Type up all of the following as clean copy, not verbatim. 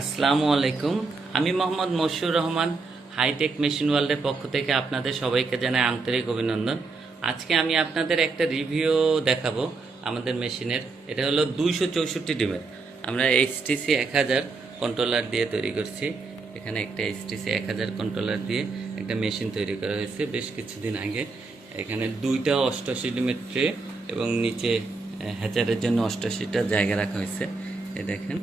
আসসালামু আলাইকুম। আমি মোহাম্মদ মশিউর রহমান, হাইটেক মেশিন ওয়ার্ল্ডের পক্ষ থেকে আপনাদের সবাইকে জানাই আন্তরিক অভিনন্দন। আজকে আমি আপনাদের একটা রিভিউ দেখাবো আমাদের মেশিনের। এটা হলো 264 ডিমের। আমরা এইচটিসি 1000 কন্ট্রোলার দিয়ে তৈরি করছি। এখানে একটা এইচটিসি 1000 কন্ট্রোলার দিয়ে একটা মেশিন তৈরি করা হয়েছে বেশ কিছুদিন আগে। এখানে দুইটা 88 ডিমের ট্রে এবং নিচে হ্যাচারের জন্য 88টা জায়গা রাখা হয়েছে। এই দেখেন।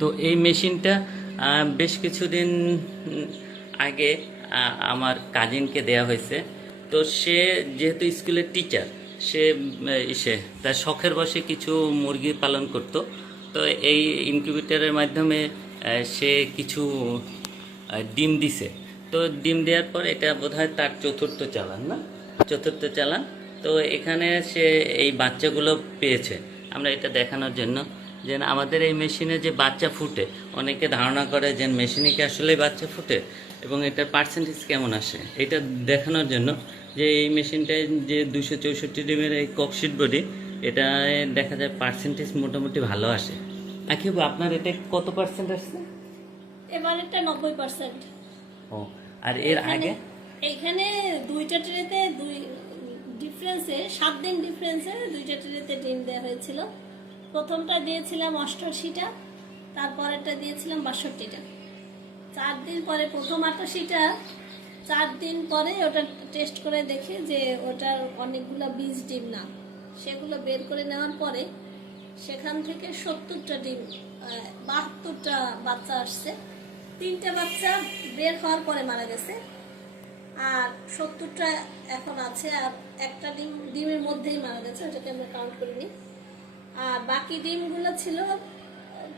তো এই মেশিনটা বেশ কিছুদিন আগে আমার কাজিনকে দেয়া হয়েছে। তো সে যেহেতু স্কুলের টিচার, সে তার শখের বশে কিছু মুরগি পালন করত। তো এই ইনকিউবেটরের মাধ্যমে সে কিছু ডিম দিছে। তো ডিম দেওয়ার পর এটা বোধহয় তার চতুর্থ চালান। তো এখানে সে এই বাচ্চাগুলো পেয়েছে। আমরা এটা দেখানোর জন্য যে আমাদের এই মেশিনে যে বাচ্চা ফুটে, অনেকে ধারণা করে যে মেশিনে কি আসলে বাচ্চা ফুটে এবং এটার পার্সেন্টেজ কেমন আসে, এটা দেখানোর জন্য যে এই মেশিনটায় যে 264 ডিমের এই ককশিট বডি, এটা দেখা যায় পার্সেন্টেজ মোটামুটি ভালো আসে। আকিব, আপনার এটা কত পার্সেন্ট আসছে? এবার এটা 90%। ও, আর এর আগে এইখানে দুইটা ট্রেতে ডিফারেন্সে 7 দিন ডিফারেন্সে দুইটা ট্রেতে ডিম দেওয়া হয়েছিল। প্রথমটা দিয়েছিলাম 88টা, তারপরেরটা দিয়েছিলাম 62টা। 4 দিন পরে প্রথম 88টা, 4 দিন পরে ওটা টেস্ট করে দেখে যে ওটার অনেকগুলো বীজ ডিম না, সেগুলো বের করে নেওয়ার পরে সেখান থেকে 70টা ডিম, 72টা বাচ্চা আসছে। 3টে বাচ্চা বের হওয়ার পরে মারা গেছে, আর 70টা এখন আছে। আর একটা ডিমের মধ্যেই মারা গেছে, ওটাকে আমরা কাউন্ট করিনি। আর বাকি ডিমগুলো ছিল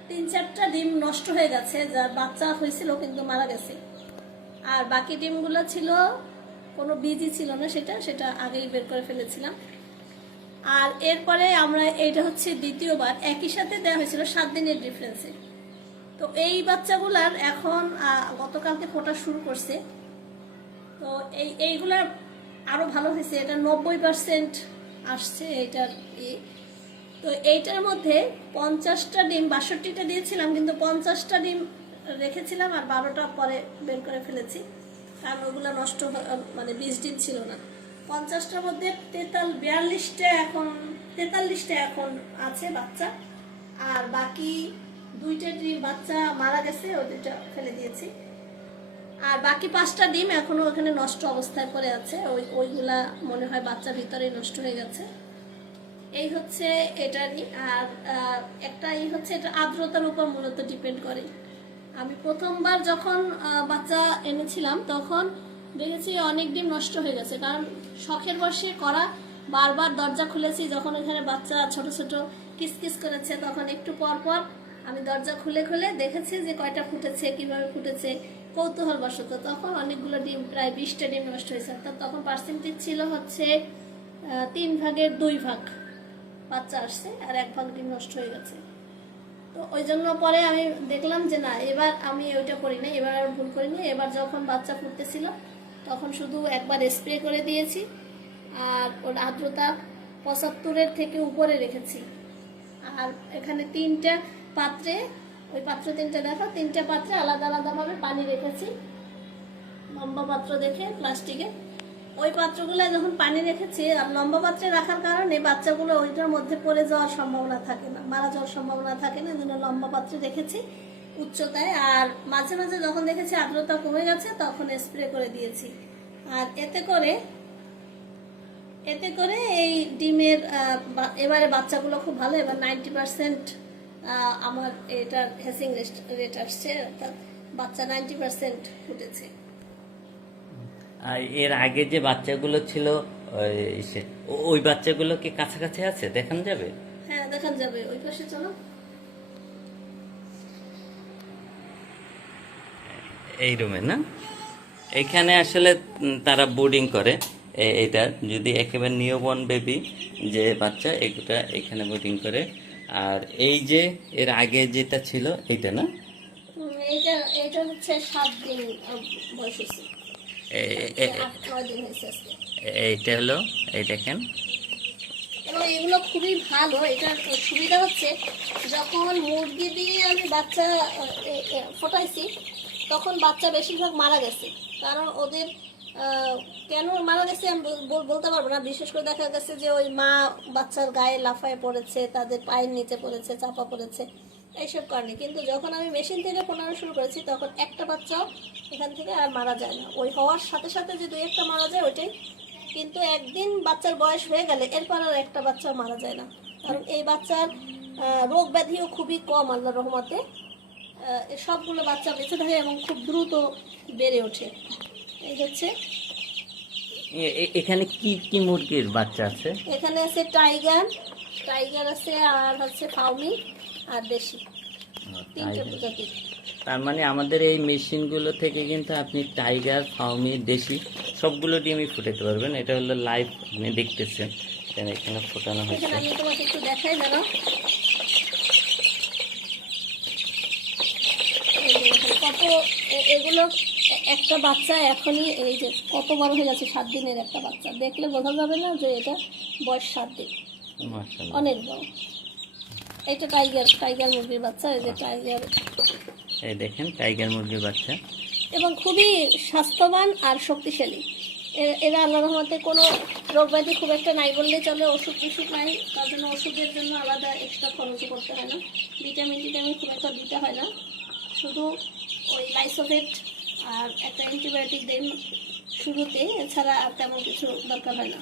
3-4টা ডিম নষ্ট হয়ে গেছে, যার বাচ্চা হয়েছিল কিন্তু মারা গেছে। আর বাকি ডিমগুলো ছিল কোনো বীজই ছিল না, সেটা আগেই বের করে ফেলেছিলাম। আর এরপরে আমরা এইটা হচ্ছে দ্বিতীয়বার একই সাথে দেওয়া হয়েছিল 7 দিনের ডিফারেন্সে। তো এই বাচ্চাগুলার এখন গতকালকে ফোটা শুরু করছে। তো এইগুলার আরও ভালো হয়েছে, এটা 90% আসছে এইটার। তো এইটার মধ্যে 50টা ডিম, 62টা দিয়েছিলাম কিন্তু 50টা ডিম রেখেছিলাম আর 12টা পরে বের করে ফেলেছি, কারণ ওগুলো নষ্ট, মানে বীজ ডিম ছিল না। 50টার মধ্যে 43টা এখন আছে বাচ্চা, আর বাকি 2টা ডিম বাচ্চা মারা গেছে, ওইটা ফেলে দিয়েছি। আর বাকি 5টা ডিম এখনো ওখানে নষ্ট অবস্থায় পড়ে আছে, ওইগুলা মনে হয় বাচ্চা ভিতরে নষ্ট হয়ে গেছে। এই হচ্ছে এটারই। আর একটা হচ্ছে এটা আর্দ্রতার উপর মূলত ডিপেন্ড করে। আমি প্রথমবার যখন বাচ্চা এনেছিলাম তখন দেখেছি অনেক ডিম নষ্ট হয়ে গেছে, কারণ শখের বশে করা, বারবার দরজা খুলেছি। যখন ওখানে বাচ্চা ছোট ছোট কিসকিস করেছে, তখন একটু পর পর আমি দরজা খুলে খুলে দেখেছি যে কয়টা ফুটেছে, কিভাবে ফুটেছে, কৌতূহলবশত। তখন অনেকগুলো ডিম, প্রায় 20টা ডিম নষ্ট হয়েছে। তখন পার্সেন্টেজ ছিল হচ্ছে 3 ভাগের 2 ভাগ বাচ্চা আসছে আর 1 ভাগ ডিম নষ্ট হয়ে গেছে। তো ওই জন্য পরে আমি দেখলাম যে না, এবার আমি ওইটা করি না, এবার আর ভুল করিনি। এবার যখন বাচ্চা ফুটতেছিল তখন শুধু একবার স্প্রে করে দিয়েছি, আর ওর আর্দ্রতা 75-এর থেকে উপরে রেখেছি। আর এখানে 3টা পাত্রে, ওই পাত্র 3টা দেখো, 3টা পাত্রে আলাদা আলাদাভাবে পানি রেখেছি, লম্বা পাত্র দেখে প্লাস্টিকে। ওই পাত্রগুলো যখন পানি রেখেছি, আর লম্বা পাত্রে রাখার কারণে বাচ্চাগুলো ওইটার মধ্যে পড়ে যাওয়ার সম্ভাবনা থাকে না, মারা যাওয়ার সম্ভাবনা থাকে না, এই জন্য লম্বা পাত্রে রেখেছি উচ্চতায়। আর মাঝে মাঝে যখন দেখেছি আর্দ্রতা কমে গেছে তখন স্প্রে করে দিয়েছি। আর এতে করে এই ডিমের এবারে বাচ্চাগুলো খুব ভালো। এবার 90% আমার এটার হ্যাচিং রেট আসছে, অর্থাৎ বাচ্চা 90% ফুটেছে। আর এর আগে যে বাচ্চাগুলো ছিল, ওই বাচ্চাগুলো কি কাছাকাছি আছে, দেখানো যাবে? হ্যাঁ, দেখানো যাবে, ওই পাশে চলো। এই রুমে না, এখানে আসলে তারা বোর্ডিং করে। এটা যদি একেবারে নিউবর্ন বেবি যে বাচ্চা, এগুলা এখানে বোর্ডিং করে। আর এই যে এর আগে যেটা ছিল এইটা না, এটা হচ্ছে 7 দিন বয়স হয়েছে, 8-9 দিন হয়েছে আজকে। এইটা হলো, এই দেখেন এবং এগুলো খুবই ভালো। এটার সুবিধা হচ্ছে যখন মুরগি দিয়ে আমি বাচ্চা ফোটাইছি তখন বাচ্চা বেশিরভাগ মারা গেছে। কারণ ওদের কেন মারা গেছে আমি বলতে পারবো না। বিশেষ করে দেখা গেছে যে ওই মা বাচ্চার গায়ে লাফায় পড়েছে, তাদের পায়ের নিচে পড়েছে, চাপা পড়েছে, এইসব কারণে। কিন্তু যখন আমি মেশিন থেকে ফোটানো শুরু করেছি তখন একটা বাচ্চাও এখান থেকে আর মারা যায় না। ওই হওয়ার সাথে সাথে যে 2-1টা মারা যায় ওইটাই, কিন্তু একদিন বাচ্চার বয়স হয়ে গেলে এরপর আর একটা বাচ্চাও মারা যায় না। কারণ এই বাচ্চার রোগ ব্যাধিও খুবই কম আল্লাহর রহমতে। সবগুলো বাচ্চা বেঁচে থাকে এবং খুব দ্রুত বেড়ে ওঠে। এই হচ্ছে এখানে কি কি মুরগির বাচ্চা আছে? এখানে আছে টাইগার আছে, আর হচ্ছে ফাউমি আর দেশি, 3টে প্রজাতির। তার মানে আমাদের এই মেশিনগুলো থেকে কিন্তু আপনি টাইগার, ফাউমি, দেশি সবগুলো ডিমই ফুটাতে পারবেন। এটা হলো লাইভ, আপনি দেখতেছেন এখানে ফোটানো হচ্ছে। এখানে আমি তোমাকে একটু দেখাই দাঁড়াও। কত এগুলো একটা বাচ্চা এখনই এই যে কত বড় হয়ে যাচ্ছে, 7 দিনের একটা বাচ্চা। দেখলে বোঝা যাবে না যে এটা বয়স 7 দিন, মাশাআল্লাহ অনেক বড়। এটা টাইগার মুরগির বাচ্চা। এই যে টাইগার, এই দেখেন টাইগার মুরগির বাচ্চা, এবং খুবই স্বাস্থ্যবান আর শক্তিশালী। এরা আল্লাহর রহমতে কোনো রোগ ব্যাধি খুব একটা নাই বললেই চলে। ওষুধ নাই, তার জন্য ওষুধের জন্য আলাদা এক্সট্রা খরচও করতে হয় না। ভিটামিন খুব একটা দিতে হয় না, শুধু ওই লাইসোভেট আর একটা অ্যান্টিবায়োটিক দেন শুরুতে, এছাড়া আর তেমন কিছু দরকার হয় না।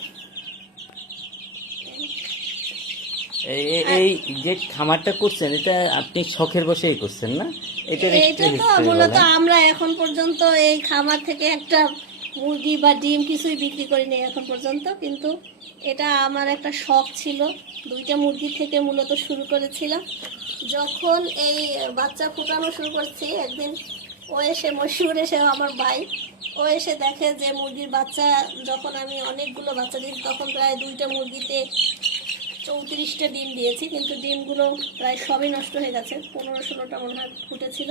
এই যে খামারটা করছেন এটা আপনি শখের বসেই করছেন না? এটা তো মূলত আমরা এখন পর্যন্ত এই খামার থেকে একটা মুরগি বা ডিম কিছুই বিক্রি করিনি এখন পর্যন্ত। কিন্তু এটা আমার একটা শখ ছিল। 2টা মুরগি থেকে মূলত শুরু করেছিলাম। যখন এই বাচ্চা ফোটানো শুরু করছি, একদিন মশিউর এসে আমার ভাই এসে দেখে যে মুরগির বাচ্চা, যখন আমি অনেকগুলো বাচ্চা দিয়েছি তখন প্রায় 2টা মুরগিতে 34টা ডিম দিয়েছি, কিন্তু ডিমগুলো প্রায় সবই নষ্ট হয়ে গেছে। 15-16টা মনে হয় ফুটেছিল,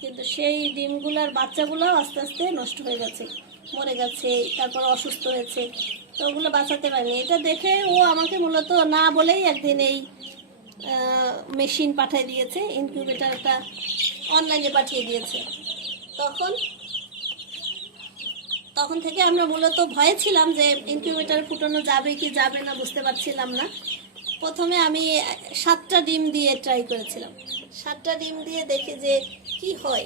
কিন্তু সেই ডিমগুলোর বাচ্চাগুলো আস্তে আস্তে নষ্ট হয়ে গেছে, মরে গেছে, তারপর অসুস্থ হয়েছে। তো ওগুলো বাঁচাতে পারিনি। এটা দেখে ও আমাকে মূলত না বলেই একদিন এই মেশিন পাঠিয়ে দিয়েছে, ইনকিউবেটর একটা অনলাইনে পাঠিয়ে দিয়েছে। তখন থেকে আমরা মূলত ভয়ে ছিলাম যে ইনকিউবেটর ফুটানো যাবে কি যাবে না, বুঝতে পারছিলাম না। প্রথমে আমি 7টা ডিম দিয়ে ট্রাই করেছিলাম। 7টা ডিম দিয়ে দেখি যে কি হয়।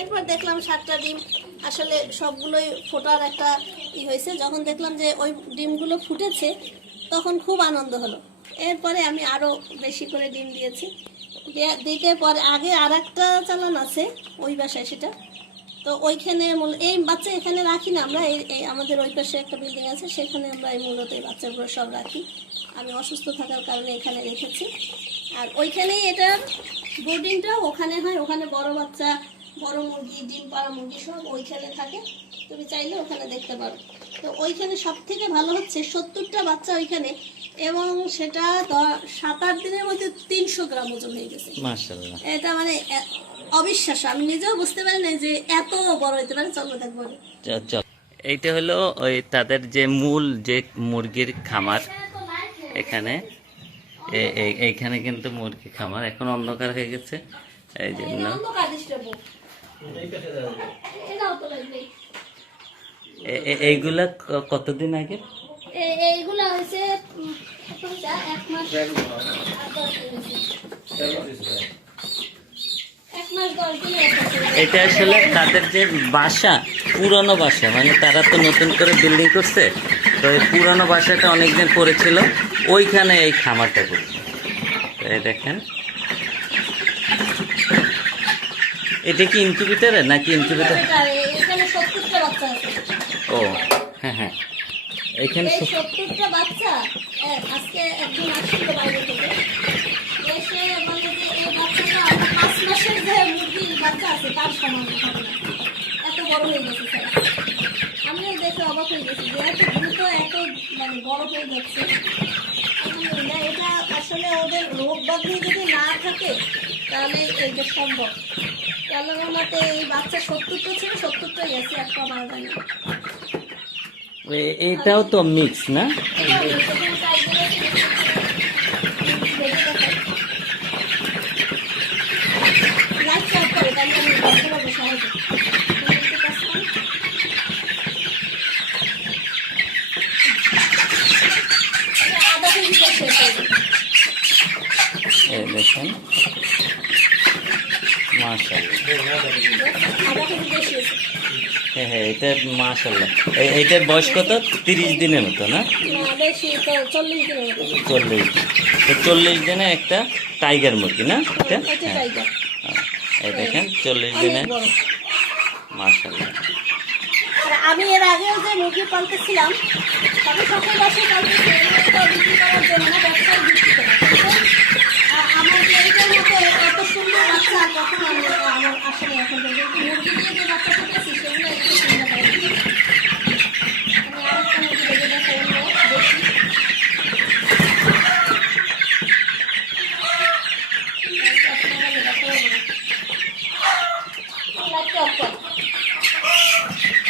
এরপর দেখলাম 7টা ডিম আসলে সবগুলোই ফোটার একটা হয়েছে। যখন দেখলাম যে ওই ডিমগুলো ফুটেছে তখন খুব আনন্দ হলো। এরপরে আমি আরও বেশি করে ডিম দিয়েছি। দিতে পরে আগে আর একটা চালান আছে ওই বাসায়, সেটা তো ওইখানে এই বাচ্চা এখানে রাখি না আমরা। এই আমাদের ওই পাশে একটা বিল্ডিং আছে, সেখানে আমরা এই মূলত এই বাচ্চাগুলো সব রাখি। আমি অসুস্থ থাকার কারণে এখানে রেখেছি। আর ওইখানেই এটার ব্রিডিংটা ওখানে হয়। ওখানে বড় বাচ্চা, বড় মুরগি, ডিম পাড়া মুরগি সব ওইখানে থাকে। তুমি চাইলে ওখানে দেখতে পারো। তো ওইখানে সব থেকে ভালো হচ্ছে 70টা বাচ্চা ওইখানে, এবং সেটা 7-8 দিনের মধ্যে 300 গ্রাম ওজন হয়ে গেছে। মাশাআল্লাহ, এটা মানে অবিশ্বাস্য। আমি নিজেও বুঝতে পারি না যে এত বড় হতে পারে। চলো দেখবো। এইটা হলো ওই তাদের যে মূল যে মুরগির খামার। এখানে এইখানে কিন্তু মুরগি খামার, এখন অন্ধকার হয়ে গেছে এই জন্য। এইগুলা কতদিন আগে? এইগুলা হয়েছে 1 মাস। এটা আসলে তাদের যে বাসা, পুরনো বাসা, মানে তারা তো নতুন করে বিল্ডিং করছে, তো এই পুরনো বাসাটা অনেকদিন পড়েছিল, ওইখানে এই খামারটা করছে। এই দেখেন, এটা কি ইনকিউবেটরে নাকি ইনকিউবেটর? এখানে 70টা বাচ্চা আছে। ও হ্যাঁ হ্যাঁ, এখানে 70টা বাচ্চা। আজকে একজন আসছিল বাইরে থেকে, এসে বলে যে এই বাচ্চাটা 5 মাসের যে মুরগির বাচ্চা আছে তার সমান হবে না, এত বড় হয়ে গেছে স্যার। আমিও দেখে অবাক হয়ে গেছি যে এত দ্রুত এত মানে বড় হয়ে যাচ্ছে। এটা আসলে ওদের রোগ ব্যাধি যদি না থাকে তাহলে এটা সম্ভব। আল্লাহর মতে এই বাচ্চা 70টা ছিল, 70টাই আছে, একটা মারা যায় না। এটাও তো মিক্স না? এটাও দেখেন মাশাআল্লাহ। আধা কেজি বেশি হয়েছে। হ্যাঁ হ্যাঁ, এটা মাশাআল্লাহ। এইটার বয়স কত? 30 দিনের মতো না? না বেশি তো 40 দিনের মতো। 40 তো 40 দিনে একটা টাইগার মুরগি না এটা? এটা হ্যাঁ, টাইগার। এই দেখেন 40 অনেক দিনে বড়। মাশাআল্লাহ। আর আমি এর আগেও যে মুরগি পালতেছিলাম তবে সকল বাসে পালতেছি এগুলো বিক্রি করার জন্য না, ব্যবসায় বিক্রি করার জন্য। আমার এইটার মতো এত সুন্দর বাচ্চা আর কখনো আমার আসলে এখন পর্যন্ত মুরগি দিয়ে যে বাচ্চা ফুটেছি সেগুলো একটু সুন্দর পাইনি। আমি আরেকটা মুরগি দেখে দেখো অন্য দেখি। লাইটটা অফ কর।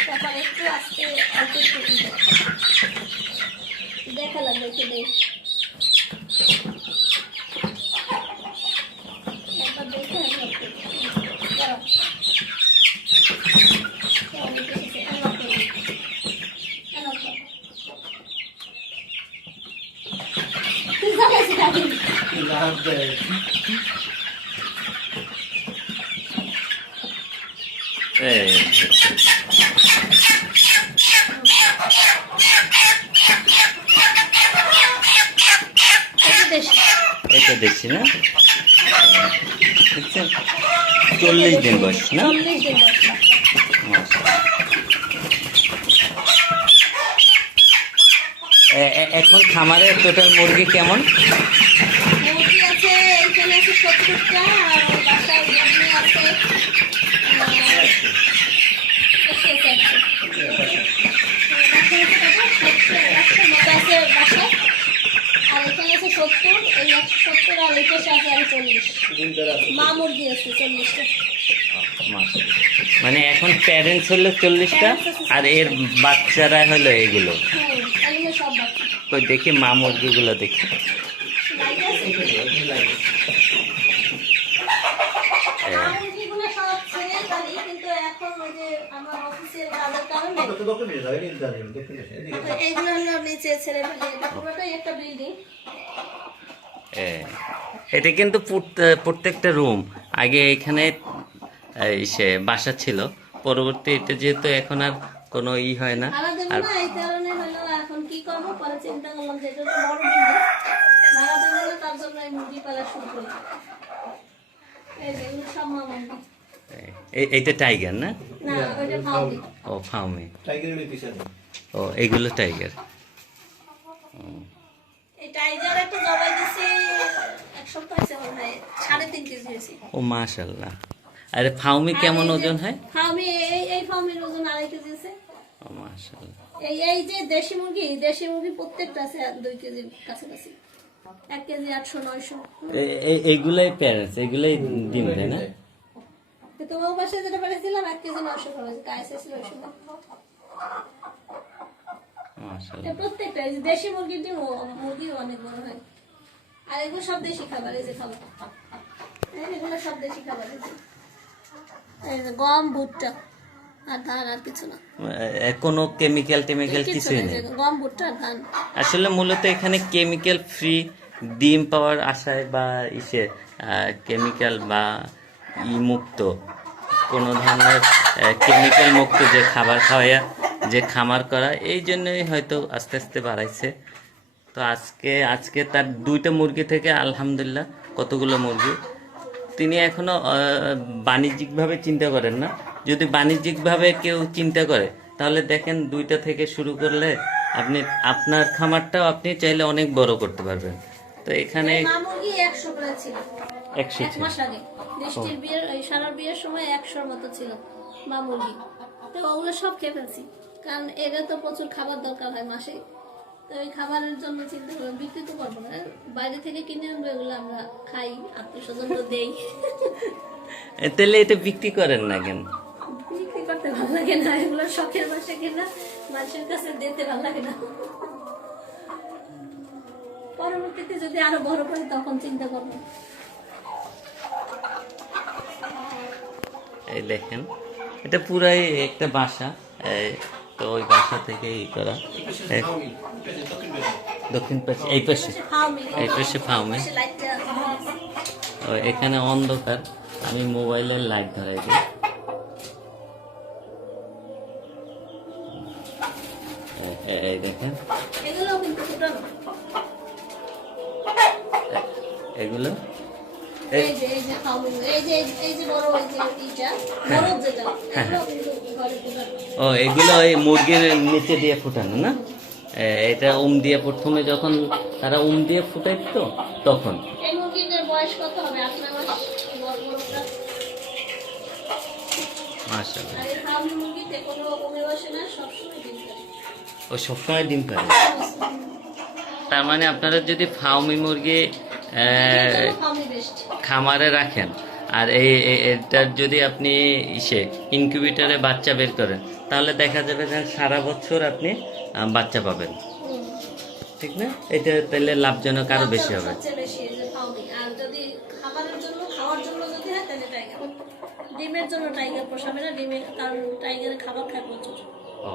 তারপর একটু আস্তে অল্প একটু দেখা লাগবে একটু দেখ। একবার দেখে আমি অফ করি। দাঁড়াও। অনেক এসেছে, আমি অফ করি। আমি অফ কর। তুই জ্বালাইছিস নাকি? এই এটা দেশি। এটা দেখছি না, দেখছেন 40 দিন বয়স না? 40 দিন বয়স বাচ্চা। এখন খামারে টোটাল মুরগি কেমন? মুরগি আছে এইখানে আছে 70টা আর বাসায় জন্মে আছে 190 আর এখানে আছে 70, এই 170 আর এই পাশে আছে আর 40। মা মুরগি আছে 40টা। মানে এখন প্যারেন্টস হলো 40টা আর এর বাচ্চারা হলো এগুলো। এগুলো সব বাচ্চা। কই দেখি মা মুরগিগুলো দেখি। লাইট আছে? মা মুরগিগুলো সব ছেড়ে ফেলি, কিন্তু এখন ওই যে আমার অফিসের কাজের কারণে এইগুলো হলো নিচে ছেড়ে ফেলি। এটা পুরোটাই একটা বিল্ডিং। এটা কিন্তু প্রত্যেকটা রুম আগে এখানে সে বাসা ছিল, পরবর্তী এটা যেহেতু এখন আর কোনো হয় না। ভাড়া দেবো আর না, এই কারণে হলো এখন কি করবো, পরে চিন্তা করলাম যে এটা তো বড় বিল্ডিং, ভাড়া দেবো না, তার জন্য এই মুরগি পালা শুরু করি। এই যে এগুলো সব মা মুরগি। এইটা টাইগার না? না ওইটা ফাউলি। ও ফাউমি। টাইগারের পিছনে ও এইগুলো টাইগার। এই টাইগার একটা জবাই দিছি 1 সপ্তাহ হয়েছে মনে হয়, 3.5 কেজি হয়েছে। ও মাশাআল্লাহ। আরে ফাউমি কেমন ওজন হয়? ফাউমি এই ফাউমির ওজন 2.5 কেজি আছে। ও মাশাআল্লাহ। এই যে দেশি মুরগি প্রত্যেকটা আছে 2 কেজির কাছাকাছি। 1 কেজি 800-900। এইগুলাই প্যারেন্টস, এইগুলাই ডিম দেয় না? তো তোমার পাশে যেটা পেয়েছিলাম 1 কেজি 900 খরচ, কাছে ছিল ওই সময়। মাশাআল্লাহ। প্রত্যেকটা এই যে দেশি মুরগির ডিম মুরগি অনেক বড় হয়। আর এগুলো সব দেশি খাবার, এই যে খাবার এগুলো সব দেশি খাবার। এই যে গম, ভুট্টা আর ধান, আর কিছু না। কোনো কেমিক্যাল কিছু কিছুই না, নেই। যে গম, ভুট্টা আর ধান। আসলে মূলত এখানে কেমিক্যাল ফ্রি ডিম পাওয়ার আশায় বা কেমিক্যাল বা মুক্ত কোনো ধরনের কেমিক্যাল মুক্ত যে খাবার খাওয়াইয়া যে খামার করা, এই জন্যই হয়তো আস্তে আস্তে বাড়াইছে। তো আজকে তার 2টা মুরগি থেকে আলহামদুলিল্লাহ কতগুলো মুরগি। তিনি এখনো বাণিজ্যিকভাবে চিন্তা করেন না। যদি বাণিজ্যিকভাবে কেউ চিন্তা করে তাহলে দেখেন 2টা থেকে শুরু করলে আপনি আপনার খামারটাও আপনি চাইলে অনেক বড় করতে পারবেন। তো এখানে মা মুরগি 100 করে ছিল 100 1 মাস আগে। বৃষ্টির বিয়ের এই সারার বিয়ের সময় 100-র মতো ছিল মা মুরগি। তো ওগুলো সব খেয়ে ফেলছি, কারণ এদের তো প্রচুর খাবার দরকার হয় মাসে। তো ওই খাবারের জন্য চিন্তা করলাম বিক্রি তো করবো না, বাইরে থেকে কিনে আনবো, এগুলো আমরা খাই, আত্মীয়-স্বজন তো দেই। তাহলে এটা বিক্রি করেন না কেন? বিক্রি করতে ভালো লাগে না, এগুলো শখের মাসে কিনা মানুষের কাছে দিতে ভালো লাগে না। পরবর্তীতে যদি আরো বড় পাই তখন চিন্তা করবো। এই দেখেন এটা পুরাই একটা বাসা, তো ওই বাসা থেকে করা। দক্ষিণ পাশে এই পাশে ফাউমি। লাইটটা ও এখানে অন্ধকার, আমি মোবাইলের লাইট ধরাই দিই। এই দেখেন এগুলো কিন্তু ফুটানো। এগুলো এই যে খাওয়ানো, এই যে বড় ওই যে ইটা, বড় যেটা, এগুলো কিন্তু ঘরে ফুটানো। ও এগুলো ওই মুরগির নিচে দিয়ে ফুটানো না? এটা দিয়ে প্রথমে যখন তারা দিয়ে ফুটাইতো তখন। এই মুরগিদের বয়স কত হবে? 8 মাস। বড়টা। মাশাআল্লাহ। আর এই ফার্মি মুরগিতে কোনো কমে বসে না, সবসময় ডিম পারে। ও সবসময় ডিম পারে। তার মানে আপনারা যদি ফার্মি মুরগি ফার্মি বেস্ট। খামারে রাখেন আর এটার যদি আপনি ইনকিউবেটরে বাচ্চা বের করেন, তাহলে দেখা যাবে যে সারা বছর আপনি বাচ্চা পাবেন, ঠিক না? এটা তাহলে লাভজনক আরো বেশি হবে। সবচেয়ে বেশি এই যে ফার্মি। আর যদি খাবারের জন্য, খাওয়ার জন্য যদি হয় তাহলে টাইগার। ডিমের জন্য টাইগার পোষাবে না, ডিমের কারণ টাইগারের খাবার খায় প্রচুর। ও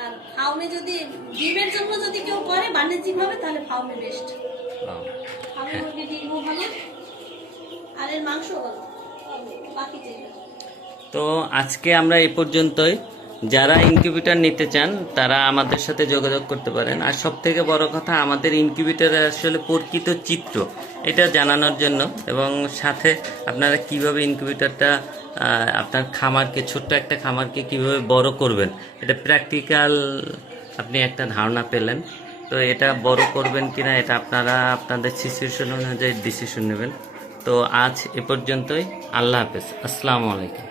আর ফার্মি যদি ডিমের জন্য যদি কেউ করে বাণিজ্যিক ভাবে, তাহলে ফার্মি বেস্ট। ও। ফার্মি মুরগি ডিমও ভালো আর এর মাংস ভালো, বাকি যেগুলো। তো আজকে আমরা এই পর্যন্তই। যারা ইনকিউবেটর নিতে চান তারা আমাদের সাথে যোগাযোগ করতে পারেন। আর সব থেকে বড় কথা, আমাদের ইনকিউবেটরের আসলে প্রকৃত চিত্র এটা জানানোর জন্য, এবং সাথে আপনারা কিভাবে ইনকিউবেটরটা আপনার খামারকে, ছোট্ট একটা খামারকে কিভাবে বড় করবেন, এটা প্র্যাকটিক্যাল আপনি একটা ধারণা পেলেন। তো এটা বড় করবেন কিনা এটা আপনারা আপনাদের সিচুয়েশন অনুযায়ী ডিসিশন নেবেন। তো আজ এ পর্যন্তই। আল্লাহ হাফেজ। আসসালামু আলাইকুম।